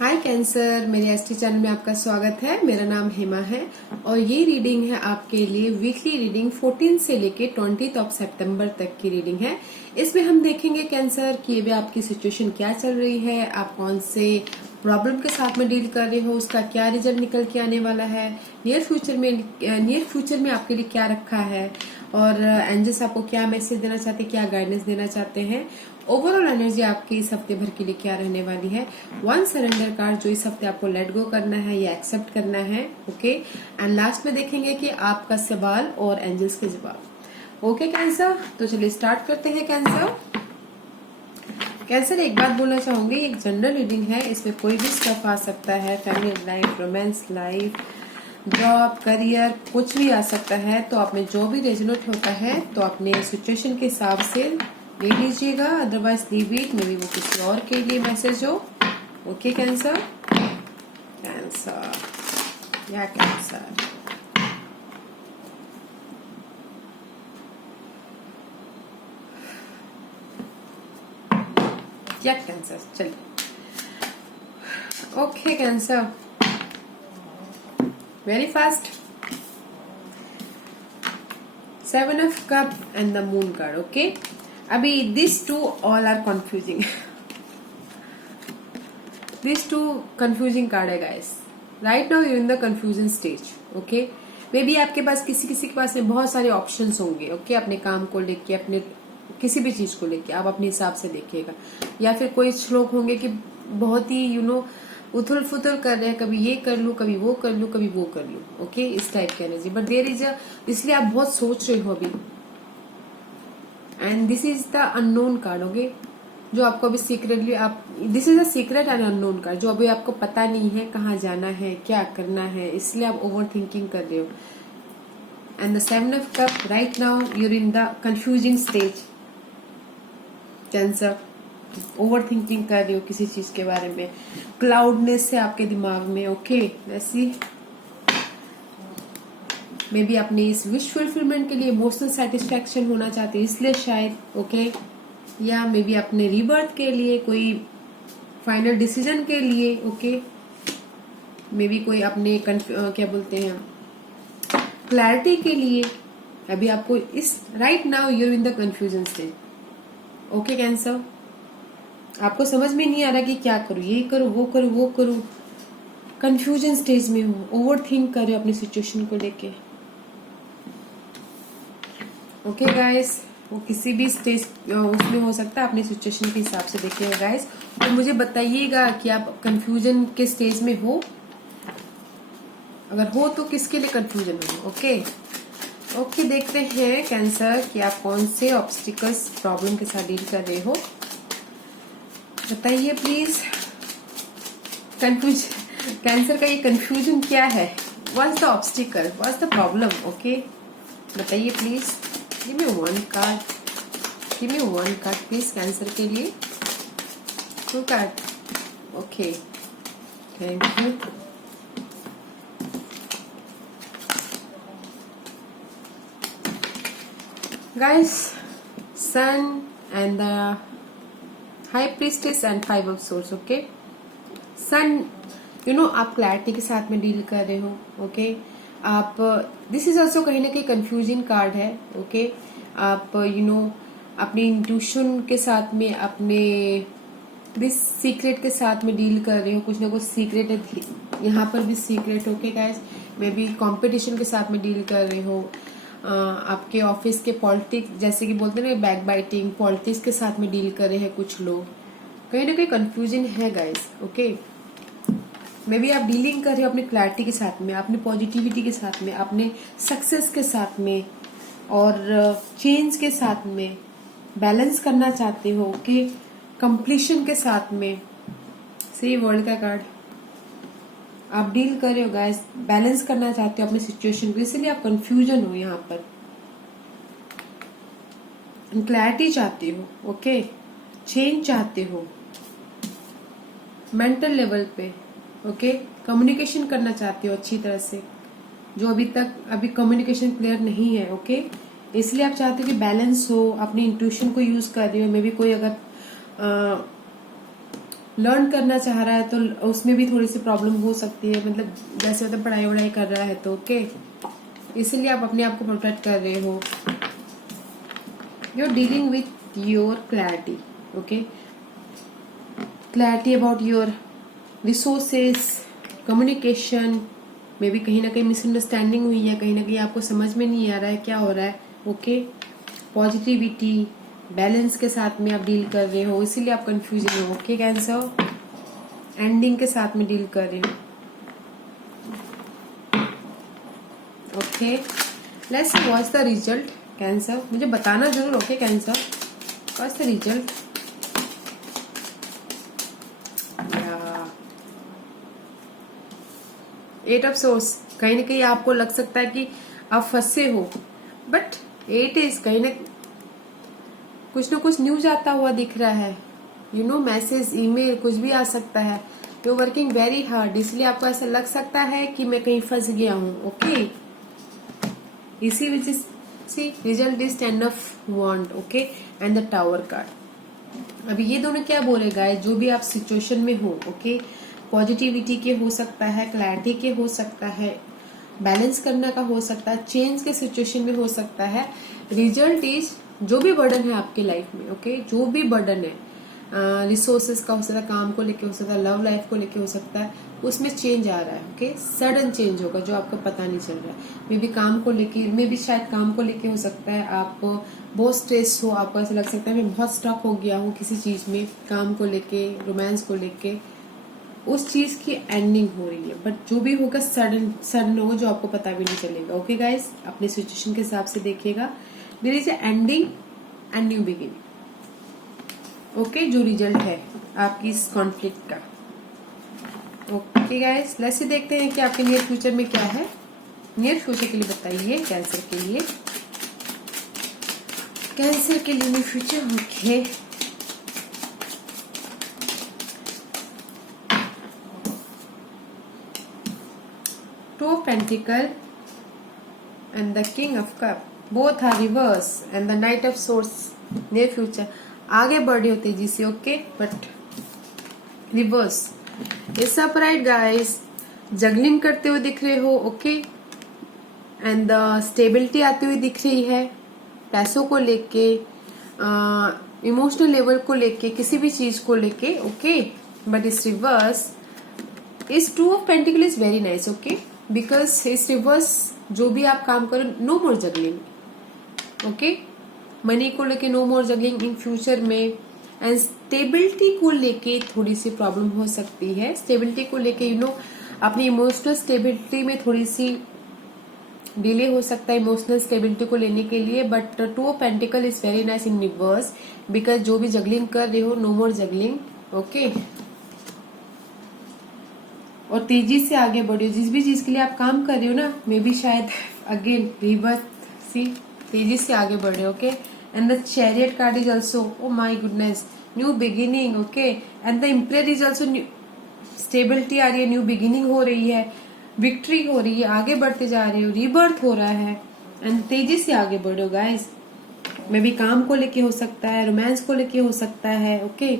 हाय cancer, मेरे ST channel में आपका स्वागत है। मेरा नाम हेमा है और ये रीडिंग है आपके लिए वीकली रीडिंग 14 से लेके 20 सितंबर तक की रीडिंग है। इसमें हम देखेंगे कैंसर कि अभी आपकी सिचुएशन क्या चल रही है, आप कौन से प्रॉब्लम के साथ में डील कर रहे हो, उसका क्या रिजल्ट निकल के आने वाला है, नियर फ्यूचर में आपके लिए क्या रखा है और एंजल्स आपको क्या मैसेज देना चाहते हैं, क्या गाइडेंस देना चाहते हैं। ओवरऑल एनर्जी आपकी इस हफ्ते भर के लिए क्या रहने वाली है। वन सरेंडर कार्ड जो इस हफ्ते आपको लेट गो करना है या एक्सेप्ट करना है। ओके, एंड लास्ट में देखेंगे कि आपका सवाल और एंजल्स के जवाब। ओके कैंसर, तो चलिए स्टार्ट करते हैं। कैंसर एक बात बोलना चाहूंगी, एक जनरल रीडिंग है, इसमें कोई भी स्टफ आ सकता है। Family life, romance life, job, career, कुछ भी आ सकता है। तो आप में जो भी रेजोनेट होता है तो अपने सिचुएशन के हिसाब से ले लीजिएगा, otherwise leave it, maybe वो किसी और के लिए मैसेज हो। ओके कैंसर या कैंसर या कैंसर, चलिए। Okay Cancer, very fast. 7 of cup and the moon card. Okay, अभी this two all are confusing this two confusing card है guys. Right now you in the confusion stage. Okay, maybe आपके पास किसी के पास में बहुत सारे options होंगे। ओके, अपने काम को लेके, अपने किसी भी चीज को लेके आप अपने हिसाब से देखिएगा। या फिर कोई लोग होंगे कि बहुत ही उथल फुथल कर रहे हैं, कभी ये कर लूं, कभी वो कर लूं, कभी वो कर लूं। ओके, इस टाइप की एनर्जी, बट देयर इज इसलिए आप बहुत सोच रहे हो अभी। And this is the unknown card. Okay, जो आपको अभी secretly this is a secret and unknown card, जो अभी आपको पता नहीं है कहाँ जाना है, क्या करना है, इसलिए आप ओवर थिंकिंग कर रहे हो। And the 7 of cup, right now you're in the confusing stage. Cancer, over thinking कर रहे हो किसी चीज के बारे में, क्लाउडनेस है आपके दिमाग में। ओके, वैसी मे बी अपने इस विश फुलफिलमेंट के लिए इमोशनल सेटिस्फेक्शन होना चाहते हैं, इसलिए शायद। ओके, या मे बी अपने रीबर्थ के लिए, कोई फाइनल डिसीजन के लिए। ओके, मे बी कोई अपने क्या बोलते हैं, क्लैरिटी के लिए। अभी आपको इस right now you're in the confusion stage. Okay cancer, आपको समझ में नहीं आ रहा कि क्या करूं, ये करूं, वो करूं, वो करूं। कंफ्यूजन स्टेज में हो, ओवर थिंक कर रहे हो अपनी सिचुएशन को लेके। ओके गाइस, वो किसी भी स्टेज उसमें हो सकता है, अपनी सिचुएशन के हिसाब से देखिएगा गाइस। और मुझे बताइएगा कि आप कंफ्यूजन के स्टेज में हो, अगर हो तो किसके लिए कंफ्यूजन हो। ओके, देखते हैं कैंसर कि आप कौन से ऑब्स्टिकल्स प्रॉब्लम के साथ डील कर रहे हो। बताइए प्लीज, कैंसर का ये कंफ्यूजन क्या है, what's the obstacle, what's the problem. Okay, बताइए please. Give me one card please Cancer के लिए। 2 card. Okay, thank you. Guys, sun and the high priestess and 5 of swords. Okay, sun, आप clarity के साथ में deal कर रहे हो। ओके, आप दिस इज ऑल्सो कहीं ना कहीं कंफ्यूजिंग कार्ड है। ओके, आप अपनी इंट्यूशन के साथ में, अपने दिस सीक्रेट के साथ में डील कर रहे हो। कुछ ना कुछ सीक्रेट है, यहाँ पर भी secret. Okay guys, may be competition के साथ में डील कर रहे हो। आपके ऑफिस के पॉलिटिक्स, जैसे कि बोलते हैं ना, बैक बाइटिंग, पॉलिटिक्स के साथ में डील कर रहे हैं कुछ लोग। कहीं ना कहीं कंफ्यूजन है गाइस। ओके, मे बी आप डीलिंग कर रहे हो अपनी क्लैरिटी के साथ में, अपनी पॉजिटिविटी के साथ में, अपने सक्सेस के साथ में और चेंज के साथ में बैलेंस करना चाहते हो। कि कंप्लीशन के साथ में। सही वर्ल्ड का कार्ड आप डील कर रहे हो गाइस, बैलेंस करना चाहते हो अपनी सिचुएशन को, इसलिए आप कंफ्यूजन हो यहाँ पर, क्लैरिटी चाहते हो। ओके, चेंज चाहते हो मेंटल लेवल पे। ओके, कम्युनिकेशन करना चाहते हो अच्छी तरह से, जो अभी कम्युनिकेशन क्लियर नहीं है। ओके, इसलिए आप चाहते हो कि बैलेंस हो, अपनी इंट्यूशन को यूज कर रहे हो। मे बी कोई अगर लर्न करना चाह रहा है तो उसमें भी थोड़ी सी प्रॉब्लम हो सकती है, मतलब जैसे मतलब पढ़ाई वढ़ाई कर रहा है तो ओके, इसलिए आप अपने आप को प्रोटेक्ट कर रहे हो। You are dealing with your clarity, okay, clarity about your resources, communication, maybe कहीं ना कहीं मिसअंडरस्टैंडिंग हुई है, कहीं ना कहीं आपको समझ में नहीं आ रहा है क्या हो रहा है, ओके, पॉजिटिविटी, बैलेंस के साथ में आप डील कर रहे हो, इसीलिए आप कंफ्यूजन हो, ओके कैंसर, एंडिंग के साथ में डील कर रहे हो, okay. Let's see what's the result cancer, मुझे बताना जरूर, okay cancer, what's the result. Eight of swords, कहीं ना कहीं आपको लग सकता है कि आप फंसे हो, बट एट इज कहीं ना कुछ न्यूज आता हुआ दिख रहा है, यू नो, मैसेज, ईमेल, कुछ भी आ सकता है। यू वर्किंग वेरी हार्ड, इसलिए आपको ऐसा लग सकता है कि मैं कहीं फंस गया हूँ, ओके। इसी वजह से result is 10 of wand, okay, and the tower card. अभी ये दोनों क्या बोले गाइस, जो भी आप सिचुएशन में हो, ओके, पॉजिटिविटी के हो सकता है, क्लैरिटी के हो सकता है, बैलेंस करने का हो सकता है, चेंज के सिचुएशन में हो सकता है। रिजल्ट इज जो भी बर्डन है आपकी लाइफ में, ओके, जो भी बर्डन है, रिसोर्सेज का हो सकता है, काम को लेके हो सकता है, लव लाइफ को लेके हो सकता है, उसमें चेंज आ रहा है, ओके, सडन चेंज होगा जो आपको पता नहीं चल रहा है। मे बी काम को लेके, मे बी शायद काम को लेके हो सकता है, आप बहुत स्ट्रेस हो, आपको ऐसा लग सकता है मैं बहुत स्टक हो गया हूँ किसी चीज में, काम को लेके, रोमांस को लेके, उस चीज की एंडिंग हो रही है, बट जो भी होगा सडन सडन होगा जो आपको पता भी नहीं चलेगा, ओके गाइस, अपने सिचुएशन के हिसाब से देखिएगा। There is ending and new beginning, okay, जो रिजल्ट है आपकी इस कॉन्फ्लिक्ट का, ओके गाइस। लेट्स से देखते हैं कि आपके नियर फ्यूचर में क्या है। नियर फ्यूचर के लिए बताइए कैंसर के लिए, कैंसर के लिए near future, okay. Two of pentacle and the king of cup, both are reverse, and the knight of swords. Near future आगे बढ़ रहे हो तेजी से, okay, but reverse. It's upright guys, juggling करते हुए दिख रहे हो, ओके, एंड द स्टेबिलिटी आती हुई दिख रही है, पैसों को लेके, इमोशनल लेवल को लेके, किसी भी चीज को लेके, ओके, बट इस रिवर्स। इस two of pentacle is very nice, okay, because इस रिवर्स जो भी आप काम करो, no more juggling, okay, money को लेके no more juggling in future में, एंड स्टेबिलिटी को लेके थोड़ी सी प्रॉब्लम हो सकती है। स्टेबिलिटी को लेके, यू नो, अपनी इमोशनल स्टेबिलिटी में थोड़ी सी डिले हो सकता है इमोशनल स्टेबिलिटी को लेने के लिए, but to of pentacle is very nice in reverse, because जो भी जगलिंग कर रहे हो, नो मोर जगलिंग, ओके, और तेजी से आगे बढ़े हो, जिस भी चीज के लिए आप काम कर रहे हो ना, मे बी शायद अगेन रिवर्स, सी, तेजी से आगे बढ़े, okay, and the chariot card is also, oh my goodness, new beginning, okay, and the emperor is also, stability आ रही है, न्यू बिगिनिंग हो रही है, विक्ट्री हो रही है, आगे बढ़ते जा रहे हो, रीबर्थ हो रहा है, एंड तेजी से आगे बढ़ो गाइस। मे बी काम को लेके हो सकता है, रोमांस को लेके हो सकता है, okay,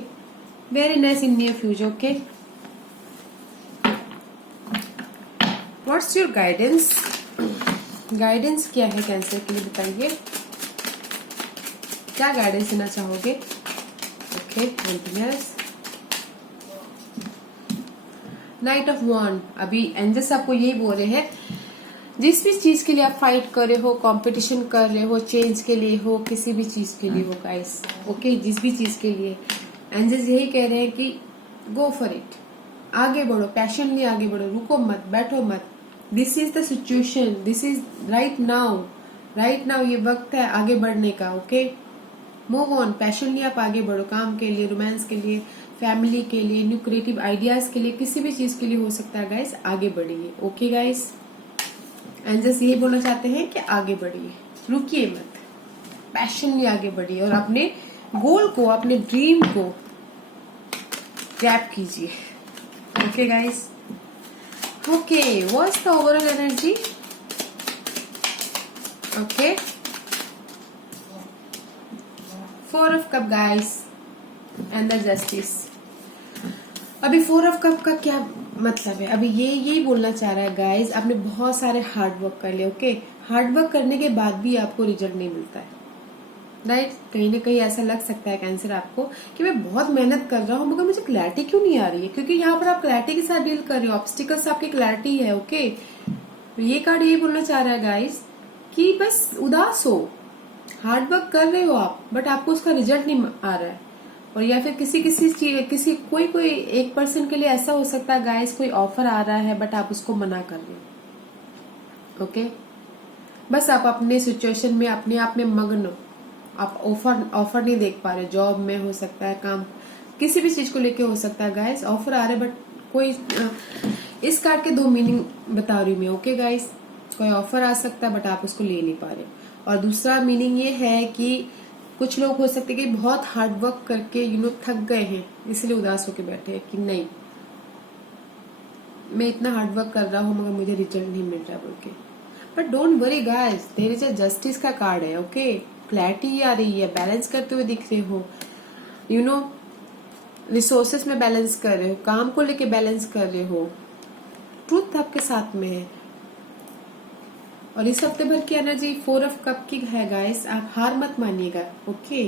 very nice in near future, okay. What's your guidance, guidance क्या है कैंसर के लिए बताइए, क्या गाइडेंस देना चाहोगे, ओके, कंटिन्यूअस। नाइट ऑफ वॉन्ड, अभी एंजल्स आपको यही बोल रहे हैं, जिस भी चीज के लिए आप फाइट कर रहे हो, कंपटीशन कर रहे हो, चेंज के लिए हो, किसी भी चीज के लिए हो गाइस, ओके, जिस भी चीज के लिए, एंजल्स यही कह रहे हैं कि गो फॉर इट, आगे बढ़ो, पैशनली आगे बढ़ो, रुको मत, बैठो मत, this is the situation, this is right now, right now ये वक्त है आगे बढ़ने का, ओके, मूव ऑन, पैशनली आप आगे बढ़ो, काम के लिए, रोमांस के लिए, फैमिली के लिए, न्यू क्रिएटिव आइडियाज के लिए, किसी भी चीज के लिए हो सकता है गाइस, आगे बढ़िए, ओके गाइस। एंजल्स यही बोलना चाहते हैं कि आगे बढ़िए, रुकिए मत, पैशनली आगे बढ़िए, और अपने गोल को, अपने ड्रीम को ग्रैब कीजिए, okay guys, okay. What's the overall energy, okay, 4 of cup guys, and the justice, अभी 4 ऑफ कप का क्या मतलब है? अभी ये यही बोलना चाह रहा है गाइज, आपने बहुत सारे हार्ड वर्क कर लिए, ओके। हार्ड वर्क करने के बाद भी आपको रिजल्ट नहीं मिलता है, राइट। कहीं ना कहीं ऐसा लग सकता है कैंसर आपको कि मैं बहुत मेहनत कर रहा हूँ मगर मुझे क्लैरिटी क्यों नहीं आ रही है, क्योंकि यहाँ पर आप क्लैरिटी के साथ डील कर रहे हो, ऑब्स्टिकल्स आपकी क्लैरिटी है, ओके। तो ये कार्ड यही बोलना चाह रहा है गाइज कि बस उदास हो, हार्ड वर्क कर रहे हो आप बट आपको उसका रिजल्ट नहीं आ रहा है। और या फिर किसी कोई एक पर्सन के लिए ऐसा हो सकता है गाइस, कोई ऑफर आ रहा है बट आप उसको मना कर रहे हो, ओके। बस आप अपने सिचुएशन में अपने आप में मग्न हो, आप ऑफर नहीं देख पा रहे, जॉब में हो सकता है, काम किसी भी चीज को लेके हो सकता है गाइस, ऑफर आ रहे बट कोई इस कार्ड के 2 मीनिंग बता रही हूँ मैं, ओके गाइस। कोई ऑफर आ सकता है बट आप उसको ले नहीं पा रहे। और दूसरा मीनिंग ये है कि कुछ लोग हो सकते हैं कि बहुत हार्ड वर्क करके थक गए हैं, इसलिए उदास होके बैठे हैं कि नहीं मैं इतना हार्ड वर्क कर रहा हूँ मगर मुझे रिजल्ट नहीं मिल रहा बोल के। But don't worry guys, there is a justice का कार्ड है, ओके। क्लैरिटी आ रही है, बैलेंस करते हुए दिख रहे हो, रिसोर्सेस में बैलेंस कर रहे हो, काम को लेके बैलेंस कर रहे हो, ट्रूथ आपके साथ में है। और इस हफ्ते भर की एनर्जी 4 ऑफ कप की है गाइस, आप हार मत मानिएगा, ओके।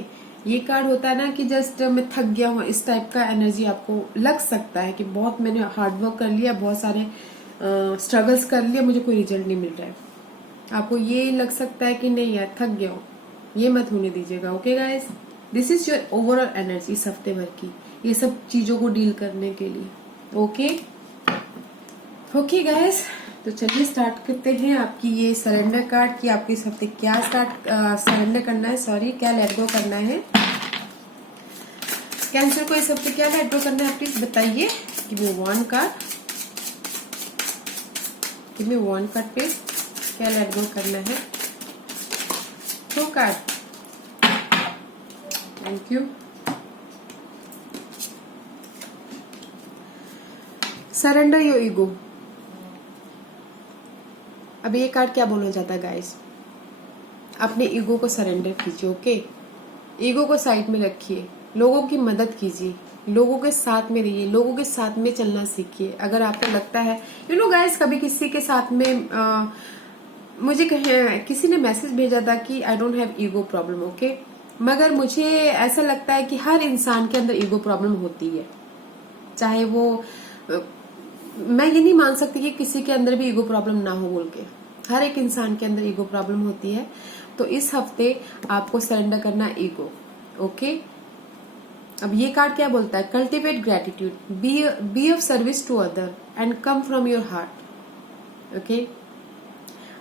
ये कार्ड होता है ना कि जस्ट मैं थक गया हूँ, इस टाइप का एनर्जी आपको लग सकता है कि बहुत मैंने हार्ड वर्क कर लिया, बहुत सारे स्ट्रगल्स कर लिया, मुझे कोई रिजल्ट नहीं मिल रहा है। आपको ये लग सकता है कि नहीं यार थक गया हूँ, ये मत होने दीजिएगा, okay guys. This is your overall energy इस हफ्ते भर की, ये सब चीजों को डील करने के लिए, ओके। ओके गाइस, तो चलिए स्टार्ट करते हैं आपकी ये सरेंडर कार्ड की, आपको इस हफ्ते क्या सरेंडर करना है, सॉरी क्या लेट गो करना है। कैंसर को इस हफ्ते क्या लेट गो करना है प्लीज बताइए। Give me 1 card, give me 1 card please, क्या लेट गो करना है। 2 card, thank you. Surrender your ego. अब ये कार्ड क्या बोलना चाहता है गाइस, अपने ईगो को सरेंडर कीजिए, ओके। ईगो को साइड में रखिए, लोगों की मदद कीजिए, लोगों के साथ में रहिए, लोगों के साथ में चलना सीखिए। अगर आपको लगता है गाइस, कभी किसी के साथ में मुझे किसी ने मैसेज भेजा था कि I don't have ego problem, okay. मगर मुझे ऐसा लगता है कि हर इंसान के अंदर ईगो प्रॉब्लम होती है, चाहे वो मैं ये नहीं मान सकती कि किसी के अंदर भी ईगो प्रॉब्लम ना हो बोल के, हर एक इंसान के अंदर ईगो प्रॉब्लम होती है। तो इस हफ्ते आपको सरेंडर करना ईगो, ओके। अब ये कार्ड क्या बोलता है, cultivate gratitude, be of service to other and come from your heart, okay.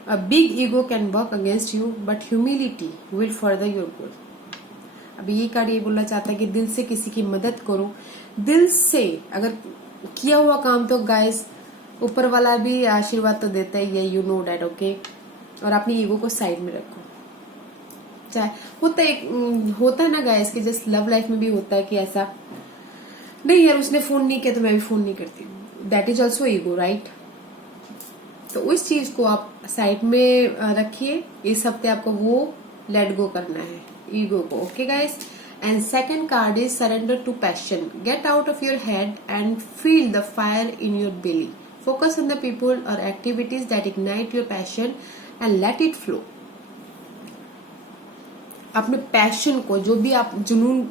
A big ego can work against you but humility will further your good. अब ये कार्ड ये बोलना चाहता है कि दिल से किसी की मदद करो, दिल से अगर किया हुआ काम तो गाइस ऊपर वाला भी आशीर्वाद तो देता ही है, यू नो डैट, ओके। और अपनी ईगो को साइड में रखो। चाहे होता है ना गाइस कि जस्ट लव लाइफ में भी होता है कि ऐसा नहीं यार उसने फोन नहीं किया तो मैं भी फोन नहीं करती, that is also ego, right. तो उस चीज को आप साइड में रखिए, इस हफ्ते आपको वो लेट गो करना है ईगो को, okay guys. And second card is surrender to passion. Get out of your head and feel the fire in your belly. Focus on the people or activities that ignite your passion and let it flow. अपने passion को, जो भी आप जुनून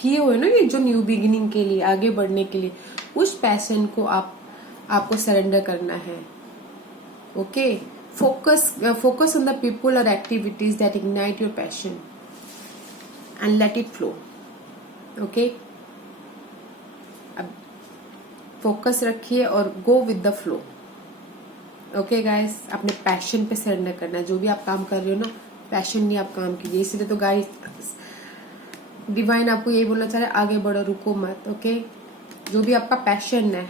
किए हुए ना, ये जो न्यू बिगिनिंग के लिए, आगे बढ़ने के लिए, उस पैशन को आपको सरेंडर करना है, okay. Focus on the people और activities that ignite your passion and let it flow, okay। अब फोकस रखिए और go with the flow, okay guys। अपने पैशन पे सरेंडर करना है, जो भी आप काम कर रहे हो ना, पैशन नहीं आप काम कीजिए। इसलिए तो गाइस डिवाइन आपको यही बोलना चाह रहे हैं, आगे बढ़ो, रुको मत, ओके। जो भी आपका पैशन है,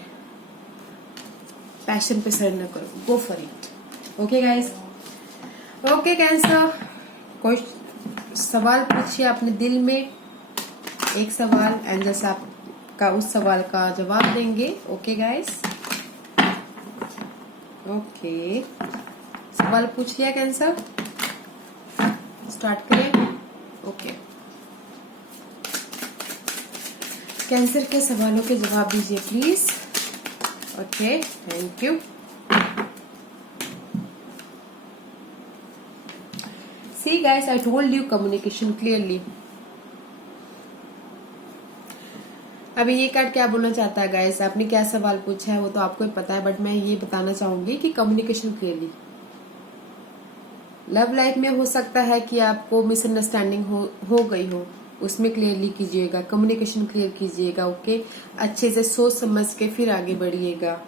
पैशन पे सरेंडर करो, go for it, okay guys. Okay cancer, कोई सवाल पूछिए अपने दिल में, एक सवाल, एंजल्स आपका उस सवाल का जवाब देंगे, ओके गाइस। ओके, सवाल पूछ लिया कैंसर, स्टार्ट करें, ओके। कैंसर के सवालों के जवाब दीजिए please. Okay, thank you. See guys, I told you communication clearly। अभी ये कार्ड क्या बोलना चाहता है गाइस, आपने क्या सवाल पूछा है वो तो आपको ही पता है, बट मैं ये बताना चाहूंगी कि कम्युनिकेशन क्लियरली। लव लाइफ में हो सकता है कि आपको मिसअंडरस्टैंडिंग हो गई हो, उसमें क्लियरली कीजिएगा, कम्युनिकेशन क्लियर कीजिएगा। ओके, अच्छे से सोच समझ के फिर आगे बढ़िएगा।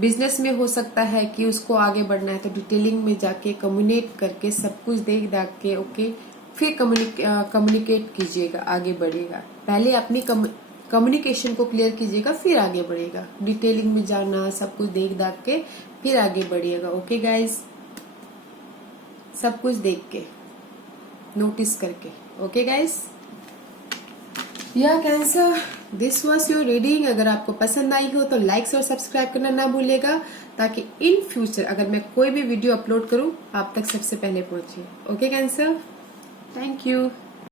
बिजनेस में हो सकता है कि उसको आगे बढ़ना है तो डिटेलिंग में जाके कम्युनिकेट करके सब कुछ देख दाख के ओके फिर कम्युनिकेट कीजिएगा, आगे बढ़ेगा। पहले अपनी कम्युनिकेशन को क्लियर कीजिएगा फिर आगे बढ़ेगा। डिटेलिंग में जाना, सब कुछ देख दाख के फिर आगे बढ़िएगा। ओके गाइज, सब कुछ देख के, नोटिस करके। ओके गाइज, या cancer, this was your reading. अगर आपको पसंद आई हो तो लाइक्स और सब्सक्राइब करना ना भूलिएगा, ताकि इन फ्यूचर अगर मैं कोई भी वीडियो अपलोड करूं आप तक सबसे पहले पहुंचे। Okay cancer, thank you.